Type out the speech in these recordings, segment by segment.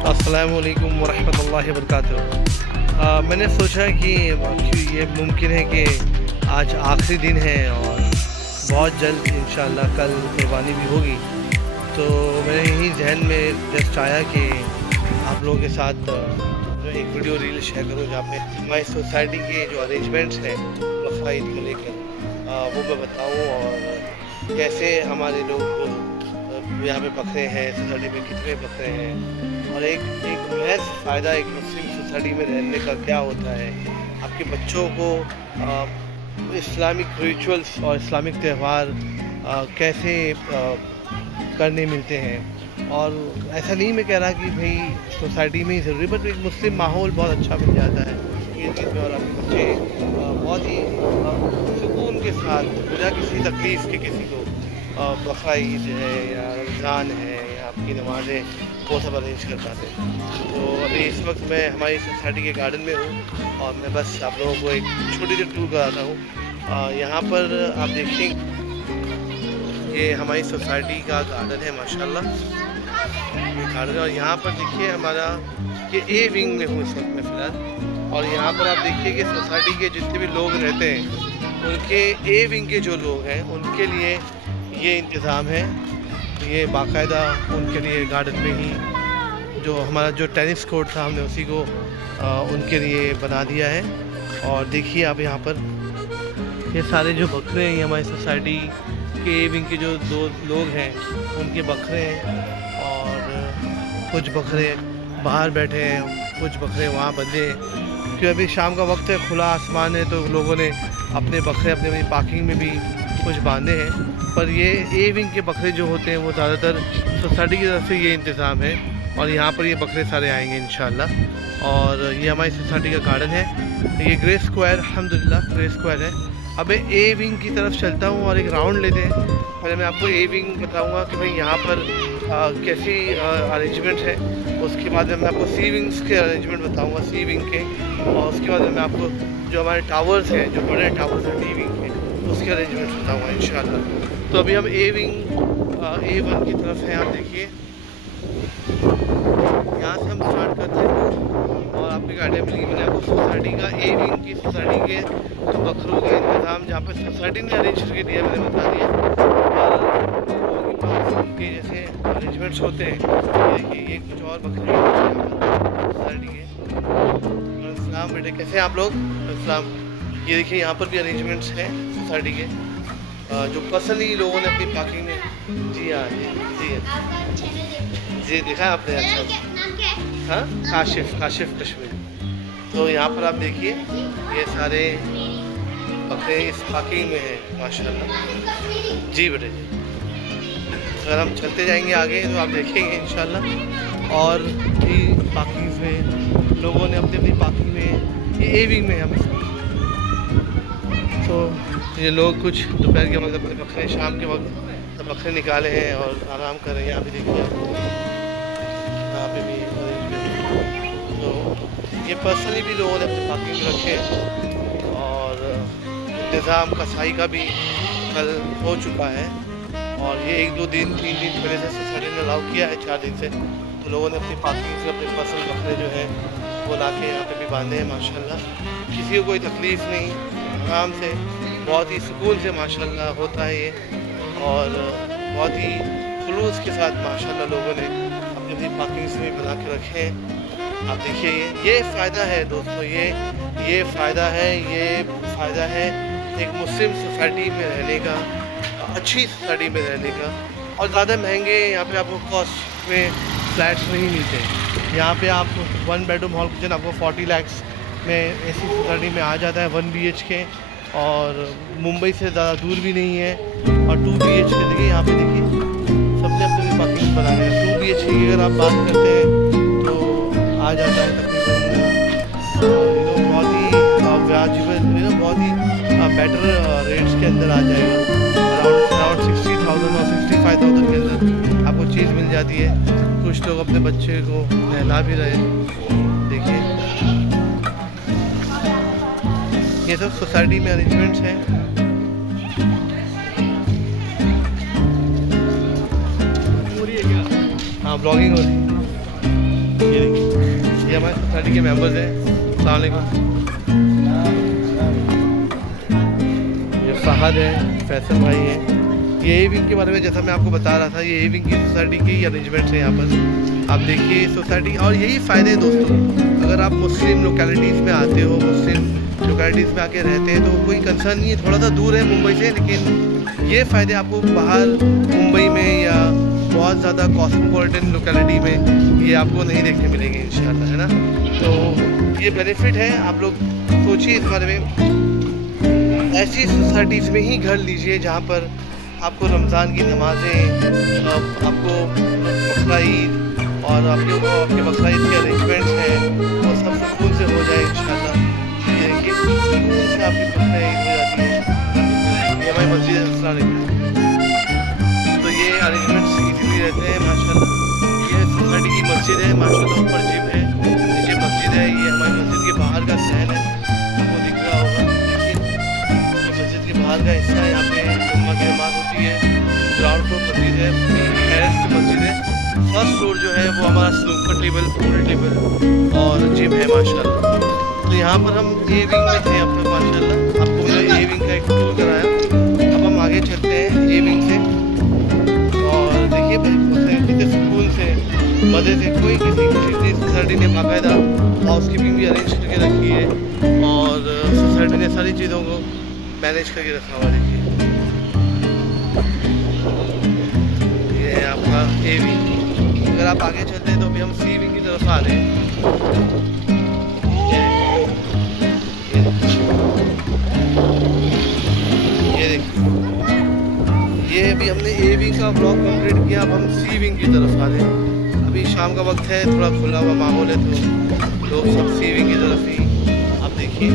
अस्सलामुअलैकुम वरहमतुल्लाहि वबरकातुहू। मैंने सोचा कि ये मुमकिन है कि आज आखिरी दिन है और बहुत जल्द इंशाअल्लाह कल कुर्बानी भी होगी, तो मेरे यही जहन में जस्ट आया कि आप लोगों के साथ जो एक वीडियो रील शेयर करूँ जहाँ पे हमारी सोसाइटी के जो अरेंजमेंट्स हैं बकरा ईद को लेकर वो मैं बताऊँ, और कैसे हमारे लोग यहाँ पे बकरे हैं, सोसाइटी में कितने बकरे हैं, और एक एक महज फ़ायदा एक मुस्लिम सोसाइटी में रहने का क्या होता है। आपके बच्चों को इस्लामिक रिचुअल्स और इस्लामिक त्यौहार कैसे करने मिलते हैं। और ऐसा नहीं मैं कह रहा कि भाई सोसाइटी में ही ज़रूरी, बट एक मुस्लिम माहौल बहुत अच्छा मिल जाता है ईद में, और आपके बच्चे बहुत ही सुकून के साथ बिना किसी तकलीफ़ के किसी को बकरा ईद है या रमज़ान है या आपकी नमाज़ें वो सब अरेंज कर पाते हैं। तो अभी इस वक्त मैं हमारी सोसाइटी के गार्डन में हूँ और मैं बस आप लोगों को एक छोटी सी टूर कराता हूँ। यहाँ पर आप देखिए, ये हमारी सोसाइटी का गार्डन है माशाल्लाह, ये गार्डन। और यहाँ पर देखिए हमारा ये ए विंग में हूँ इस वक्त मैं फ़िलहाल, और यहाँ पर आप देखिए कि सोसाइटी के जितने भी लोग रहते हैं उनके ए विंग के जो लोग हैं उनके लिए ये इंतज़ाम है। ये बाकायदा उनके लिए गार्डन में ही जो हमारा जो टेनिस कोर्ट था हमने उसी को उनके लिए बना दिया है। और देखिए आप यहाँ पर ये सारे जो बकरे हैं, ये हमारी सोसाइटी के विंग के जो दो लोग हैं उनके बकरे हैं, और कुछ बकरे बाहर बैठे हैं, कुछ बकरे वहाँ बंधे हैं क्योंकि अभी शाम का वक्त है, खुला आसमान है, तो लोगों ने अपने बकरे अपने पार्किंग में भी कुछ बांधे हैं। पर ये ए विंग के बकरे जो होते हैं वो ज़्यादातर सोसाइटी की तरफ से ये इंतज़ाम है, और यहाँ पर ये बकरे सारे आएंगे इंशाल्लाह। और ये हमारी सोसाइटी का गार्डन है, ये ग्रे स्क्वायर, अल्हम्दुलिल्लाह ग्रे स्क्वायर है। अब ए विंग की तरफ चलता हूँ और एक राउंड लेते हैं। पहले मैं आपको ए विंग बताऊँगा कि भाई यहाँ पर कैसी अरेंजमेंट है, उसके बाद में मैं आपको सी विंग्स के अरेंजमेंट बताऊँगा, सी विंग के, और उसके बाद में मैं आपको जो हमारे टावर्स हैं, जो बड़े टावर्स हैं डी विंग के, उसके अरेंजमेंट बताऊँगा इंशाल्लाह। तो अभी हम ए विंग A1 की तरफ हैं। आप देखिए यहाँ से हम स्टार्ट करते हैं और आपकी गाड़ियाँ मिलेंगी। मैंने आपको सोसाइटी का ए विंग की सोसाइटी के बकरों का इंतज़ाम जहाँ पर सोसाइटी ने अरेंज करके दिया मैंने बता दिया, और उनके जैसे अरेंजमेंट्स होते हैं। देखिए ये कुछ और बकरे सोसाइटी के। इस्लाम बेटे कैसे हैं आप लोग? इस्लाम। ये देखिए यहाँ पर भी अरेंजमेंट्स हैं सोसाइटी के जो पर्सनली लोगों ने अपनी पार्किंग में। जी हाँ जी देखा है आपने? अच्छा हाँ, काशिफ कश्मीर। तो यहाँ पर आप देखिए ये सारे बकरे इस पार्किंग में हैं माशाल्लाह। जी बेटे जी, अगर हम चलते जाएंगे आगे तो आप देखेंगे इंशाल्लाह। और भी पार्किंग में लोगों ने अपनी अपनी पार्किंग में, ये ए विंग में हम, तो ये लोग कुछ दोपहर के वक्त अपने बकरे, शाम के वक्त बकरे निकाले हैं और आराम कर रहे हैं। यहाँ भी देखिए यहाँ पे भी अरेंजमेंट, तो ये पर्सनली भी लोगों ने अपने पार्किंग में रखे। और इंतज़ाम कसाई का भी कल हो चुका है, और ये 1-2 दिन 3 दिन पहले से सोसाइटी ने अलाउ किया है, 4 दिन से। तो लोगों ने अपनी पार्किंग से अपने पर्सनल बकरे जो है वो ला के यहाँ पे भी बांधे हैं माशाल्लाह। किसी को कोई तकलीफ़ नहीं, आराम से बहुत ही सुकून से माशाल्लाह होता है ये, और बहुत ही खुलूस के साथ माशाल्लाह लोगों ने अपनी अपनी पार्किंग्स में बना के रखे हैं। आप देखिए ये फ़ायदा है दोस्तों, ये फ़ायदा है एक मुस्लिम सोसाइटी में रहने का, अच्छी सोसाइटी में रहने का। और ज़्यादा महंगे यहाँ पे आपको कॉस्ट में फ्लैट्स नहीं मिलते। यहाँ पे आप 1 बेडरूम हॉल किचन आपको 40 लाख में ऐसी सोसाइटी में आ जाता है, 1 BHK, और मुंबई से ज़्यादा दूर भी नहीं है। और 2 BHK देखिए यहाँ पे देखिए सबने अपनी पार्किंग बना रहे हैं। 2 BHK की अगर आप बात करते हैं तो आ जाता है तकरीबन बहुत ही वाजिब, बहुत ही बेटर रेट्स के अंदर आ जाएगा। अराउंड 60,000 और 65,000 के अंदर आपको चीज़ मिल जाती है। कुछ लोग अपने बच्चे को नहला भी रहे हैं, देखिए ये सब सोसाइटी में अरेंजमेंट्स हैं। हाँ, ब्लॉगिंग हो रही है। ये ये हमारे सोसाइटी के मेंबर्स हैं। अस्सलाम वालेकुम। ये फहद है, फैसल भाई है। ये ए विंग के बारे में जैसा मैं आपको बता रहा था, ये ए विंग की सोसाइटी की अरेंजमेंट्स हैं यहाँ पर। आप देखिए सोसाइटी, और यही फ़ायदे हैं दोस्तों। अगर आप मुस्लिम लोकेलिटीज़ में आते हो, मुस्लिम लोकेलिटीज़ में आके रहते हैं तो कोई कंसर्न नहीं है। थोड़ा सा दूर है मुंबई से, लेकिन ये फ़ायदे आपको बाहर मुंबई में या बहुत ज़्यादा कॉस्मोपॉलिटन लोकेलिटी में ये आपको नहीं देखने मिलेंगे इंशाल्लाह, है ना। तो ये बेनिफिट है, आप लोग सोचिए इस बारे में। ऐसी सोसाइटीज़ में ही घर लीजिए जहाँ पर आपको रमज़ान की नमाज़ें, आपको बकरा ईद और आपके बकरा ईद के अरेंजमेंट्स हैं, वो सब सुकून से हो जाए इंशाल्लाह। ये देखिए सुकून से आपकी बकरा ईद हो जाती है। ये हमारी मस्जिद है। अस्सलाम वालेकुम। तो ये अरेंजमेंट्स इजीली रहते हैं माशाल्लाह। ये सोसाइटी की मस्जिद है माशाल्लाह, ऊपर जिम है, नीचे मस्जिद है। ये हमारी मस्जिद के बाहर का सहन है, आपको दिख रहा होगा। देखिए मस्जिद के बाहर का हिस्सा है, यहाँ पे जुम्मा की नमाज़ होती है। ग्राउंड फ्लोर मस्जिद है, टेरेस की मस्जिद है। फर्स्ट फ्लोर जो है वो हमारा स्नूकर टेबल, पूल टेबल और जिम है माशाल्लाह। तो यहाँ पर हम ए विंग में थे अब तक माशाल्लाह। आपको मैंने ए विंग का एक टूर कराया। अब हम आगे चलते हैं ए विंग से। और देखिए कितने सुकून से, मज़े से, कोई किसी सोसाइटी ने बाकायदा हाउस कीपिंग भी अरेंज करके रखी है और सोसाइटी ने सारी चीज़ों को मैनेज करके रखा हुआ। देखिए ये है आपका ए विंग। अगर आप आगे चलते हैं तो अभी हम सी विंग की तरफ आ रहे हैं। ये देखिए, ये अभी हमने ए विंग का ब्लॉग कंप्लीट किया। अब हम सी विंग की तरफ आ रहे हैं। अभी शाम का वक्त है, थोड़ा खुला हुआ माहौल है, तो लोग सब सी विंग की तरफ ही। आप देखिए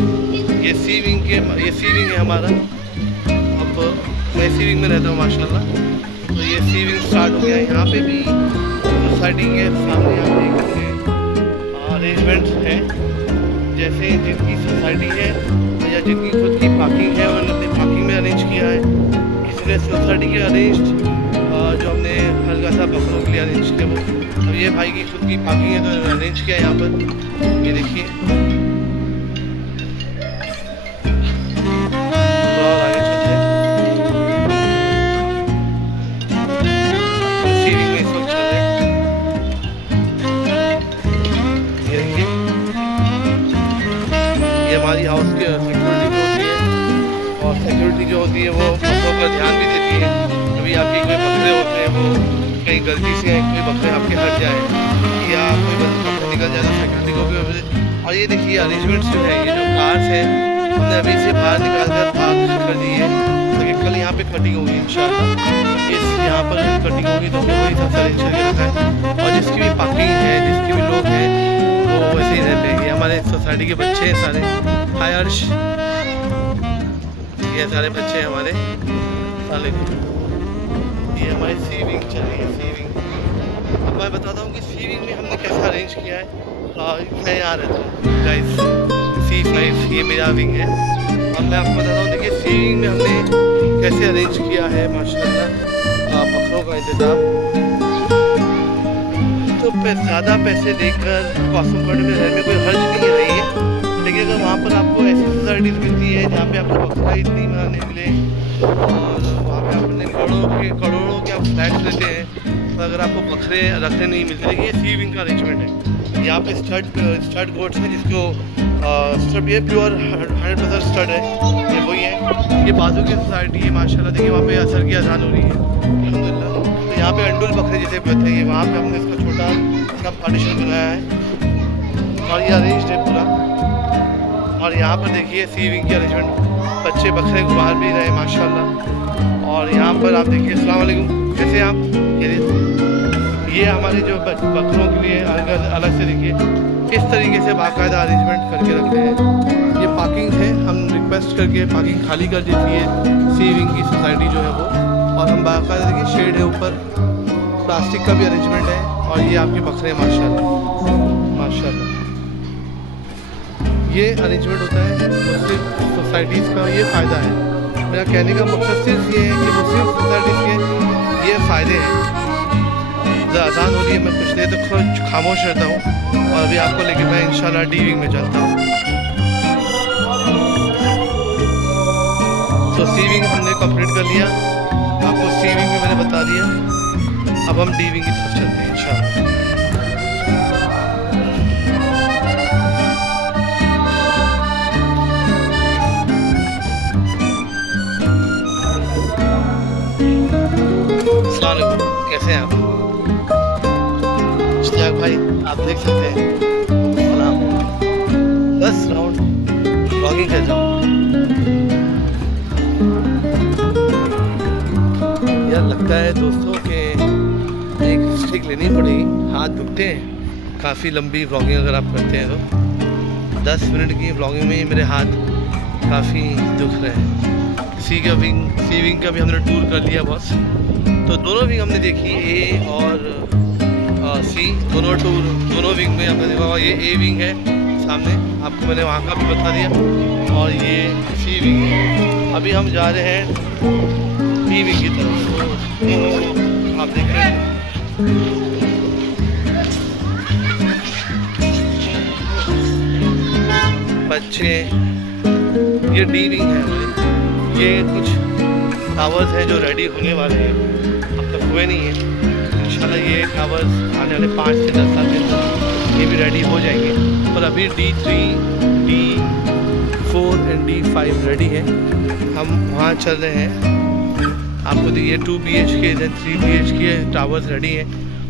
ये सी विंग है हमारा। अब मैं सी विंग में रहता हूँ माशाल्लाह। तो ये सी विंग स्टार्ट हो गया। यहाँ पे भी सोसाइटी के सामने आप देख सकते हैं अरेंजमेंट्स हैं। जैसे जिनकी सोसाइटी है या जिनकी खुद की पार्किंग है, उन्होंने अपनी पार्किंग में अरेंज किया है। किसी ने सोसाइटी के अरेंज जो हमने हल्का सा बकरों के लिए अरेंज किया वो। अब ये भाई की खुद की पार्किंग है तो अरेंज किया यहाँ पर। ये देखिए थोड़ा और आगे चलते हैं। सीलिंग में इस वक्त चल रहे हैं। ये देखिए ये हमारी हाउस की सिक्योरिटी जो होती है, और सिक्योरिटी जो होती है वो बकरों का ध्यान भी देती है। कभी आपके कोई बकरे होते हैं वो कहीं गलती से कोई बकरे आपके हट जाए या कोई बकरा निकल जाए तो सिक्योरिटी को भी। और ये देखिए अरेंजमेंट्स जो है, ये जो कार्स है हमने अभी से बाहर निकाल कर पार्क कर दी है, ताकि कल यहाँ पे कटिंग होगी इंशाल्लाह। इस यहाँ पर कटिंग होगी तो हमने वही सब अरेंज करके रखा है। और जिसकी भी पार्किंग है, जिसके भी लोग हैं, वो वैसे ही रहते हैं। ये हमारे सोसाइटी के बच्चे हैं सारे। हाय अर्श, ये सारे बच्चे हैं हमारे। ये हमारी सी विंग चल रही है, सी विंग। अब मैं बताता हूँ कि सी विंग में हमने कैसा अरेंज किया है। मैं यहाँ रहता हूँ गाइस, C5 ये मेरा विंग है। और मैं आपको बताता हूँ, देखिए सी विंग में हमने कैसे अरेंज किया है माशाल्लाह। बकरों का इंतज़ाम तो ज़्यादा पैसे देकर कॉस्मोपॉलिटन में रहने में कोई हर्ज नहीं रही है। लेकिन अगर वहाँ पर आपको ऐसी सोसाइटीज़ मिलती है जहाँ पे आपको बकरा ईद नहीं मनाने मिले, और वहाँ पे आपने करोड़ों के आप फ्लैट्स लेते हैं, तो अगर आपको बकरे रखने नहीं मिलते। देखिए ये सी विंग का अरेंजमेंट है। यहाँ पे स्टड गोट्स है, जिसको स्टड ये प्योर 100% स्टड है, ये वही है। ये बाजू की सोसाइटी है माशाल्लाह। देखिए वहाँ पे असर की अजान हो रही है अल्हम्दुलिल्लाह। तो यहाँ पे अंडुल बकरे जैसे बैठे हैं, वहाँ पे हमने इसका छोटा सा पार्टीशन बनाया है और ये अरेंज है पूरा। और यहाँ पर देखिए सी विंग की अरेंजमेंट, बच्चे बकरे बाहर भी रहे माशाल्लाह। और यहाँ पर आप देखिए, अस्सलाम वालेकुम, कैसे आप? ये हमारे जो बकरों के लिए अलग से देखिए किस तरीके से बाकायदा अरेंजमेंट करके रखते हैं। ये पार्किंग है, हम रिक्वेस्ट करके पार्किंग खाली कर देती है सी विंग की सोसाइटी जो है वो। और हम बाकायदा देखिए शेड है ऊपर, प्लास्टिक का भी अरेंजमेंट है। और ये आपके बकरे हैं माशाल्लाह माशाल्लाह। ये अरेंजमेंट होता है मुस्लिम सोसाइटीज़ का, ये फ़ायदा है। मेरा कहने का मकसद सिर्फ ये है कि मुस्लिम सोसाइटीज़ के ये फ़ायदे हैं। उधर अजान हो रही है, मैं कुछ देर तक थोड़ा खामोश रहता हूँ और अभी आपको लेके मैं इंशाल्लाह डी विंग में चलता हूँ। तो सी विंग हमने कंप्लीट कर लिया, आपको सी विंग में मैंने बता दिया। अब हम डी विंग की तरफ चलते हैं इंशाल्लाह। कैसे हैं आप इश्तियाक भाई? आप देख सकते हैं 10 राउंड ब्लॉगिंग कर जाऊँ यार। लगता है दोस्तों के एक स्टिक लेनी पड़ेगी, हाथ दुखते हैं काफ़ी लंबी ब्लॉगिंग अगर आप करते हैं तो। 10 मिनट की ब्लॉगिंग में ही मेरे हाथ काफ़ी दुख रहे हैं। सी विंग का भी हमने टूर कर लिया बॉस। तो दोनों विंग हमने देखी, ए और सी, दोनों विंग में आपने देखा होगा। ये ए विंग है सामने, आपको मैंने वहाँ का भी बता दिया, और ये सी विंग है। अभी हम जा रहे हैं बी विंग की तरफ। आप देख रहे हैं बच्चे, ये डी विंग है। ये कुछ टावर्स हैं जो रेडी होने वाले हैं, अब तक हुए नहीं है। इंशाल्लाह ये टावर्स आने वाले 5 से 10 साल के अंदर ये भी रेडी हो जाएंगे। पर अभी D3, D4 and D5 ready है। हम वहाँ चल रहे हैं। आपको देखिए 2 BHK 3 BHK टावर्स रेडी है,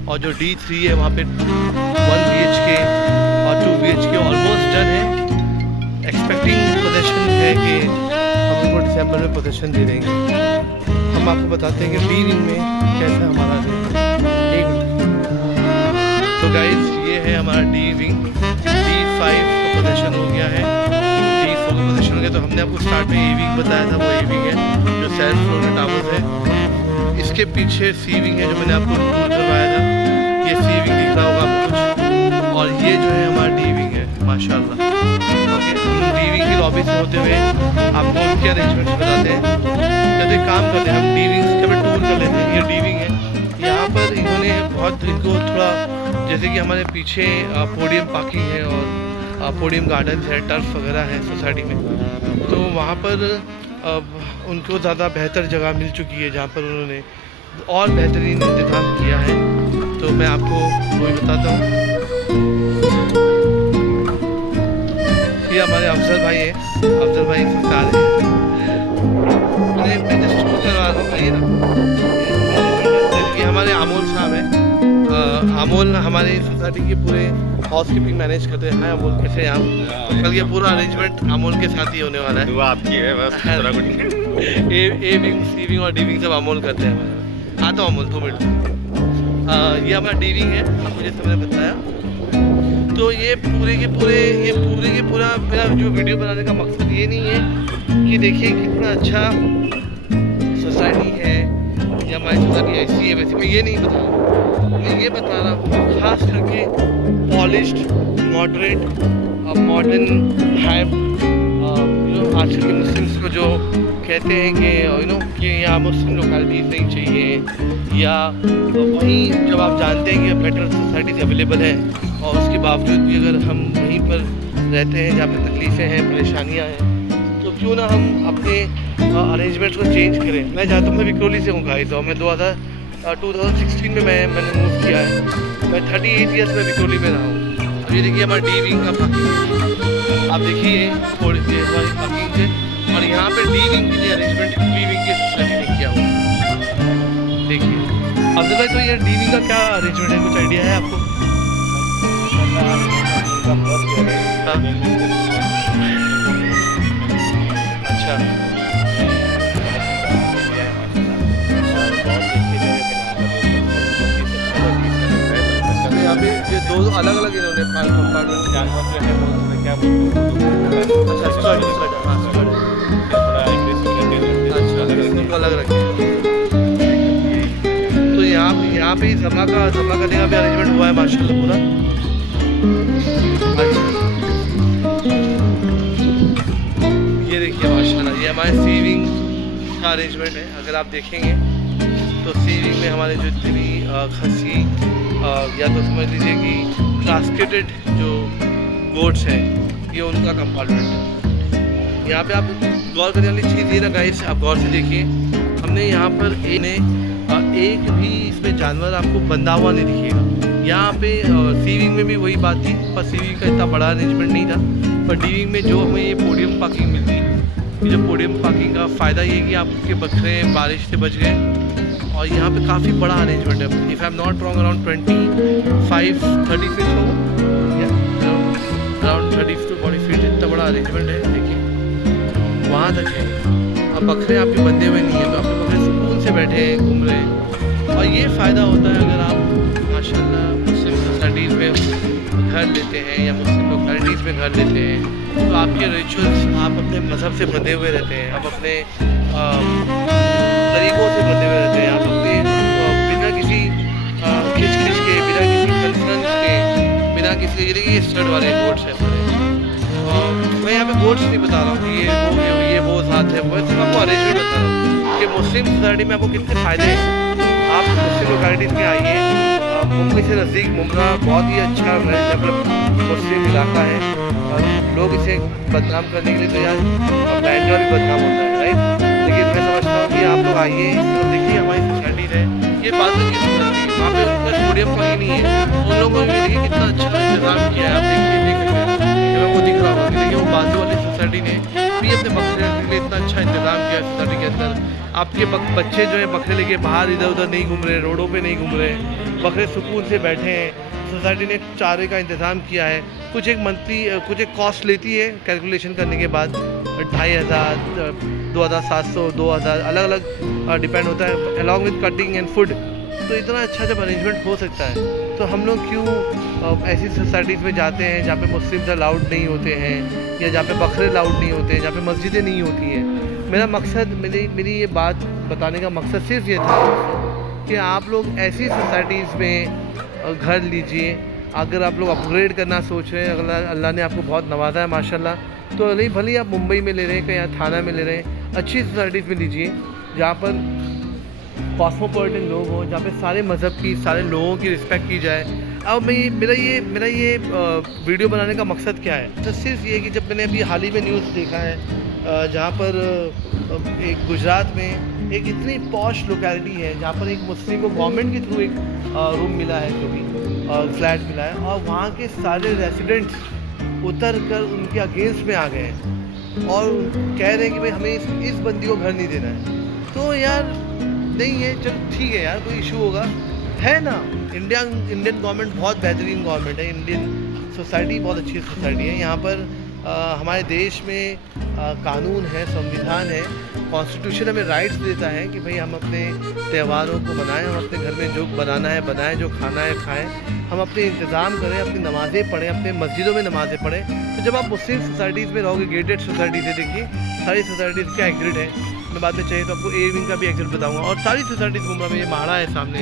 और जो D3 है वहाँ पे 1 BHK और 2 BHK ऑलमोस्ट डन है। एक्सपेक्टिंग पोजीशन है कि हम उनको दिसंबर में पोजीशन दे देंगे। हम आपको बताते हैं कि डी विंग में कैसा हमारा एक। तो गाइस ये है हमारा डी विंग। D5 का पोजीशन हो गया है, D4 का पोजीशन हो गया। तो हमने आपको स्टार्ट में ए विंग बताया था, वो ए विंग है जो 7 फ्लोर का टावर्स है। इसके पीछे सी विंग है जो मैंने आपको टूर करवाया था। ये सी विंग दिख रहा होगा आपको कुछ, और ये जो है हमारा डी विंग है माशाल्लाह। डी विंग की लॉबी से होते हुए आपको उनके अरेंजमेंट्स बताते हैं। जब एक काम करते हैं हम डी विंग्स का भी टूर कर लेते हैं। ये डी विंग है, यहाँ पर इन्होंने बहुत इनको थोड़ा, जैसे कि हमारे पीछे पोडियम पार्किंग है और पोडियम गार्डन्स है, टर्फ वगैरह है सोसाइटी में। तो वहाँ पर उनको ज़्यादा बेहतर जगह मिल चुकी है जहाँ पर उन्होंने और बेहतरीन इंतज़ाम किया है। तो मैं आपको वही बताता हूँ। ये हमारे अफजल भाई है, अफजल भाई सरकार है। मैं जस्ट टूर करवा रहा हूँ ना। ये हमारे अमोल साहब हैं। अमोल हमारे सोसाइटी के पूरे हाउस कीपिंग मैनेज करते हैं। अमोल कैसे हैं आप? कल ये पूरा अरेंजमेंट अमोल के साथ ही होने वाला है। दुआ आपकी है बस। ए विंग, सी विंग और डी विंग सब अमोल करते हैं। आता हूँ अमोल 2 मिनट। ये हमारा डी विंग है, आपको जैसे मैंने बताया। तो ये पूरे के पूरा मेरा जो वीडियो बनाने का मकसद ये नहीं है कि देखिए कितना अच्छा सोसाइटी है या हमारी सोसाइटी ऐसी है वैसे। मैं ये नहीं बता रहा, मैं ये बता रहा हूँ खास करके पॉलिश्ड, मॉडरेट, मॉडर्न हाइप। आजकल के मुस्लिम्स को जो कहते हैं कि कि यहाँ मुस्लिम लोकेलिटीज़ नहीं चाहिए, या वहीं जब आप जानते हैं कि बेटर सोसाइटीज़ अवेलेबल है और उसके बावजूद भी अगर हम वहीं पर रहते हैं जहाँ पर तकलीफ़ें हैं, परेशानियाँ हैं, तो क्यों ना हम अपने अरेंजमेंट्स को चेंज करें। मैं चाहता हूँ, मैं विक्रोली से हूँ गाइस, और मैं 2016 में मैंने मूव किया है। मैं 38 ईयर्स में विक्रोली में रहा हूँ। तो ये देखिए हमारा डी विंग का पार्किंग, आप देखिए थोड़ी देर हमारी पार्किंग से, और यहाँ पे डी विंग के लिए अरेंजमेंट डी विंग की सोसाइटी ने किया हुआ। देखिए अब्दुल भाई, तो ये डी विंग का क्या अरेंजमेंट है, कुछ आइडिया है आपको? हाँ। अच्छा, यहाँ पे ये 2 अलग-अलग इन्होंने अपार्टमेंट जानवर जो है वो उसमें क्या बोलते हैं, अच्छा अलग रखे। तो यहाँ पे जमा का देने भी अरेंजमेंट हुआ है माशाल्लाह पूरा। अच्छा, ये देखिए माशाल्लाह, ये हमारे सी विंग का अरेंजमेंट है। अगर आप देखेंगे तो सी विंग में हमारे जो इतनी खसी या तो समझ लीजिए कि कास्केटेड जो गोट्स हैं, ये उनका कंपार्टमेंट है। यहाँ पे आप गौर करने वाली चीज़ ये ना गाइस, आप गौर से देखिए, हमने यहाँ पर एक भी इसमें जानवर आपको बंधा हुआ नहीं दिखेगा। यहाँ पे सी विंग में भी वही बात थी, पर सी विंग का इतना बड़ा अरेंजमेंट नहीं था, पर डी विंग में जो हमें ये पोडियम पार्किंग मिलती है, ये जो पोडियम पार्किंग का फ़ायदा ये है कि आपके बकरे बारिश से बच गए और यहाँ पे काफ़ी बड़ा अरेंजमेंट है। If I am not wrong around 25-30 feet होगा, अराउंड 30 to 40 फीट, इतना बड़ा अरेंजमेंट है। देखिए वहाँ तक है। अब बकरे आपके बंधे हुए नहीं हैं, तो आपके बकरे सुकून से बैठे हैं, घूम रहे हैं। और ये फ़ायदा होता है अगर आप माशाल्लाह मुस्लिम सोसाइटीज़ में घर लेते हैं या मुस्लिम लोकेलिटीज़ में घर लेते हैं, तो आपके रिचुअल्स, आप अपने मज़हब से बंधे हुए रहते हैं, आप अपने तरीक़ों से बंधे हुए रहते हैं, आप अपने बिना किसी खिच के, बिना किसी कंसर्न के, बिना किसी ये स्टड वाले गोट्स हैं। मैं यहाँ पे गोट्स नहीं बता रहा हूँ कि ये वो साथ है, वो सिर्फ आपको अरेंजमेंट बता रहा हूँ कि मुस्लिम सोसाइटी में आपको कितने फ़ायदे हैं। आप मुस्लिम लोकेलिटीज़ में आइए, मुंबई से नज़दीक मुमरा बहुत ही अच्छा वेल डेवलप मुस्लिम इलाका है, और लोग इसे बदनाम करने के लिए तो यार बैंड्रा भी बदनाम होता है, राइट। लेकिन मैं समझता हूँ कि आप लोग आइए, देखिए हमारी सोसाइटीज़ है, ये बात की सोसाइटी वहाँ पर उनका स्टूडियम कहीं नहीं है, उन लोगों ने देखिए कितना अच्छा इंतज़ाम किया है। आप देखिए, देख सकते हैं, वो दिख रहा होगा कि देखिए वो बाजू वाली सोसाइटी ने भी अपने बकरे के लिए इतना अच्छा इंतज़ाम किया है सोसाइटी के अंदर। आपके बच्चे जो है बकरे लेके बाहर इधर उधर नहीं घूम रहे, रोडों पे नहीं घूम रहे, बकरे सुकून से बैठे हैं। सोसाइटी ने चारे का इंतज़ाम किया है। कुछ एक कॉस्ट लेती है कैलकुलेशन करने के बाद, 2500, 2700, 2000 अलग अलग डिपेंड होता है, along with cutting and food. तो इतना अच्छा जब अरेंजमेंट हो सकता है, तो हम लोग क्यों ऐसी सोसाइटीज़ में जाते हैं जहाँ पे मुस्लिम्स अलाउड नहीं होते हैं, या जहाँ पे बकरे अलाउड नहीं होते हैं, जहाँ पे मस्जिदें नहीं होती हैं। मेरा मकसद, मेरी ये बात बताने का मकसद सिर्फ ये था कि आप लोग ऐसी सोसाइटीज़ में घर लीजिए। अगर आप लोग अपग्रेड करना सोच रहे हैं, अगर अल्लाह ने आपको बहुत नवाजा है माशाल्लाह, तो नहीं भले आप मुंबई में ले रहे हैं, कहीं थाना में ले रहे हैं, अच्छी सोसाइटीज़ में लीजिए जहाँ पर कॉस्मोपॉलिटन लोग हों, जहाँ पे सारे मज़हब की, सारे लोगों की रिस्पेक्ट की जाए। अब मेरा ये वीडियो बनाने का मकसद क्या है, तो सिर्फ ये कि जब मैंने अभी हाल ही में न्यूज़ देखा है जहाँ पर एक गुजरात में एक इतनी पॉश लोकेलिटी है जहाँ पर एक मुस्लिम को गवर्नमेंट के थ्रू एक रूम मिला है, जो भी फ्लैट मिला है, और वहाँ के सारे रेसिडेंट्स उतर कर उनके अगेंस्ट में आ गए हैं और कह रहे हैं कि भाई हमें इस बंदी को घर नहीं देना है। तो यार नहीं है, चलो ठीक है यार, कोई इशू होगा है ना। इंडियन गवर्नमेंट बहुत बेहतरीन गवर्नमेंट है, इंडियन सोसाइटी बहुत अच्छी सोसाइटी है। यहाँ पर हमारे देश में कानून है, संविधान है, कॉन्स्टिट्यूशन हमें राइट्स देता है कि भाई हम अपने त्योहारों को मनाएं, हम अपने घर में जो बनाना है बनाएं, जो खाना है खाएं, हम अपने इंतज़ाम करें, अपनी नमाज़ें पढ़ें, अपने मस्जिदों में नमाज़ें पढ़ें। तो जब आप मुस्लिम सोसाइटीज़ में रहोगे, गेटेड सोसाइटीज़ है, देखिए सारी सोसाइटीज़ का एग्जिट है, मैं बाद में चाहिए तो आपको ए विंग का भी एग्जिट बताऊँगा। और सारी सोसाइटीज़ मुंबई में, ये माड़ा है सामने,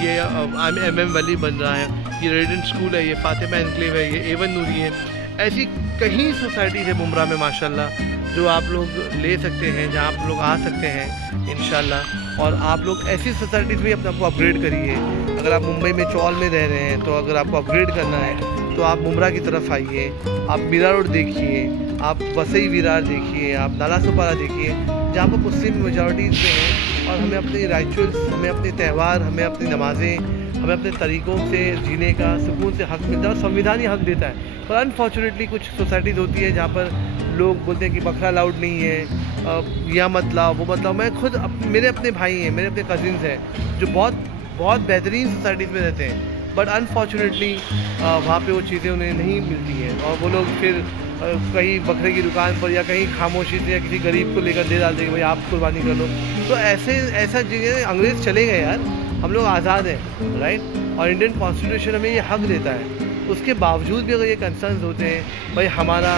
ये MM वैली बन रहा है, ये रेजिडेंट स्कूल है, ये फातिमा एनक्लेव है, ये A1 नूरी है। ऐसी कई सोसाइटीज़ है मुंब्रा में माशाल्लाह, जो आप लोग ले सकते हैं, जहाँ आप लोग आ सकते हैं इंशाल्लाह। और आप लोग ऐसी सोसाइटीज़ में अपने आप को अपग्रेड करिए। अगर आप मुंबई में चौल में रह रहे हैं, तो अगर आपको अपग्रेड करना है तो आप मुंब्रा की तरफ आइए, आप मीरा रोड देखिए, आप वसई विरार देखिए, आप नाला सोपारा देखिए, जहाँ पर मुस्लिम मेजॉरिटीज़ में हैं। और हमें अपने रिचुअल्स, हमें अपने त्यौहार, हमें अपनी नमाज़ें, हमें अपने तरीक़ों से जीने का सुकून से हक़ मिलता है, और संविधान ही हक़ देता है। पर अनफॉर्चुनेटली कुछ सोसाइटीज़ होती है जहाँ पर लोग बोलते हैं कि बकरा अलाउड नहीं है, या मत लाओ, वो मत लाओ। मैं खुद मेरे अपने भाई हैं, मेरे अपने कज़िन्स हैं जो बहुत बेहतरीन सोसाइटीज़ में रहते हैं, बट अनफॉर्चुनेटली वहाँ पे वो चीज़ें उन्हें नहीं मिलती हैं, और वो लोग फिर कहीं बकरे की दुकान पर या कहीं खामोशी से या किसी गरीब को लेकर दे डालते हैं कि भाई आप कुर्बानी कर लो। तो ऐसा चीज़ें, अंग्रेज़ चले गए यार, हम लोग आज़ाद हैं, राइट। और इंडियन कॉन्स्टिट्यूशन हमें ये हक़ देता है। उसके बावजूद भी अगर ये कंसर्न्स होते हैं, भाई हमारा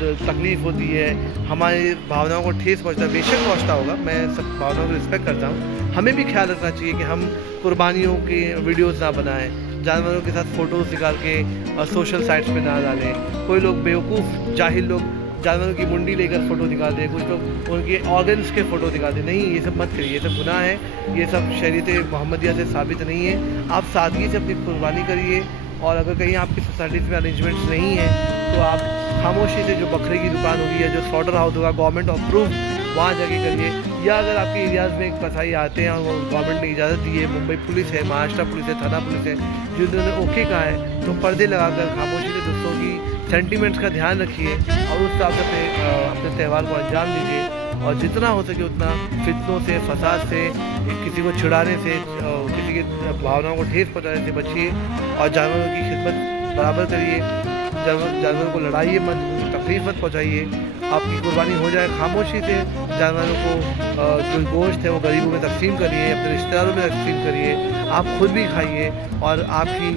तकलीफ़ होती है, हमारी भावनाओं को ठेस पहुँचता है, बेशक पहुँचता होगा, मैं सब भावनाओं को रिस्पेक्ट करता हूँ। हमें भी ख्याल रखना चाहिए कि हम कुर्बानियों की वीडियोज़ ना बनाएं, जानवरों के साथ फ़ोटोज़ निकाल के सोशल साइट्स पे ना डालें। कोई लोग बेवकूफ़ जाहिल लोग जानवरों की मुंडी लेकर फ़ोटो दिखाते हैं, कुछ लोग उनके ऑर्गन्स के फ़ोटो दिखाते हैं। नहीं, ये सब मत करिए, ये सब गुनाह है, ये सब शरीयत मोहम्मदिया से साबित नहीं है। आप सादगी से अपनी कुर्बानी करिए, और अगर कहीं आपकी सोसाइटीज़ में अरेंजमेंट्स नहीं हैं तो आप खामोशी से जो बकरे की दुकान होगी या जो स्लॉटर हाउस होगा गवर्नमेंट अप्रूव, वहाँ जाके करिए। या अगर आपके एरियाज़ में कसाई आते हैं और वो गवर्नमेंट ने इजाज़त दी है, मुंबई पुलिस है, महाराष्ट्र पुलिस है, थाना पुलिस है, जिन्होंने ओके कहा है, तो पर्दे लगाकर खामोशी से दोस्तों की सेंटिमेंट्स का ध्यान रखिए और उस हिसाब से अपने त्यौहार को अंजाम दीजिए। और जितना हो सके उतना फितनों से, फसाद से, किसी को छिड़ाने से, किसी की भावनाओं को ठेस पहुँचाने से बचिए और जानवरों की खिदमत बराबर करिए। जानवरों को लड़ाइए मत, तकलीफ मत पहुँचाइए। आपकी कुर्बानी हो जाए खामोशी से, जानवरों को जो गोश्त है वो गरीबों में तकसीम करिए, अपने रिश्तेदारों में तकसीम करिए, आप खुद भी खाइए। और आपकी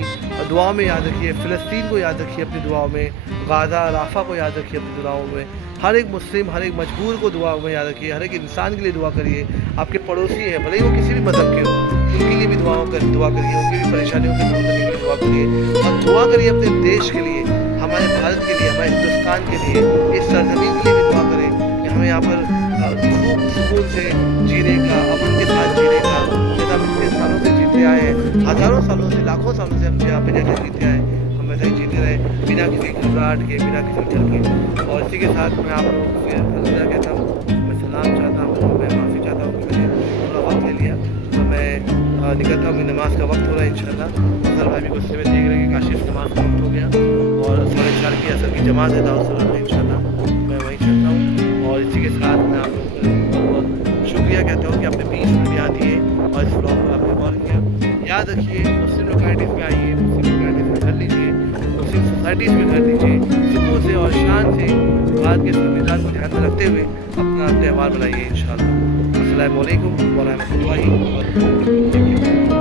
दुआओं में याद रखिए, फ़लस्तीन को याद रखिए अपनी दुआओं में, गाज़ा राफ़ा को याद रखिए अपनी दुआओं में। हर एक मुस्लिम, हर एक मजबूर को दुआ में याद रखिए, हर एक इंसान के लिए दुआ करिए। आपके पड़ोसी हैं, भले ही वो किसी भी मज़हब के हो, उनके लिए भी दुआ करिए, उनकी भी परेशानियों को दूर करने के लिए दुआ करिए। और दुआ करिए अपने देश के लिए, हमारे भारत के लिए, हमारे हिंदुस्तान के लिए, इस सरजमीन के लिए भी दुआ करें कि हमें यहाँ पर खूब सुकून से जीने का, अमन के साथ जीने का, जैसा हम इतने सालों से जीते आए हैं, हज़ारों सालों से, लाखों सालों से हम यहाँ पे जैसे जीते आए, हम वैसे ही जीते रहे, बिना किसी घबराहट के, बिना किसी डर के। और इसी के साथ मैं आप लोगों से अलविदा कहता हूँ, मैं सलाम चाहता हूँ, मैं माफ़ी चाहता हूँ कि मैंने थोड़ा वक्त ले लिया। तो मैं निकलता हूँ, नमाज़ का वक्त हो रहा है इंशाल्लाह। असल भाई भी गुस्से में देख रहे हैं कि काशिफ नमाज़ का वक्त हो गया और 4:30 की असर की जमात है दाऊद में इंशाल्लाह, मैं वहीं चलता हूँ। और इसी के साथ मैं आप लोगों को बहुत बहुत शुक्रिया कहता हूँ कि आपने 20 मिनट यहाँ दिए और इस ब्लॉग को आपने कॉल किया। याद रखिए, मुस्लिम लोकेलिटीज़ में आइए, मुस्लिम लोकेलिटीज़ में घर लीजिए, मुस्लिम सोसाइटीज़ में घर लीजिए, सुकून से और शान से भारत के संविधान को ध्यान में रखते हुए अपना त्यौहार मनाइए इंशाल्लाह। अस्सलामु अलैकुम व रहमतुल्लाहि व बरकातुहू।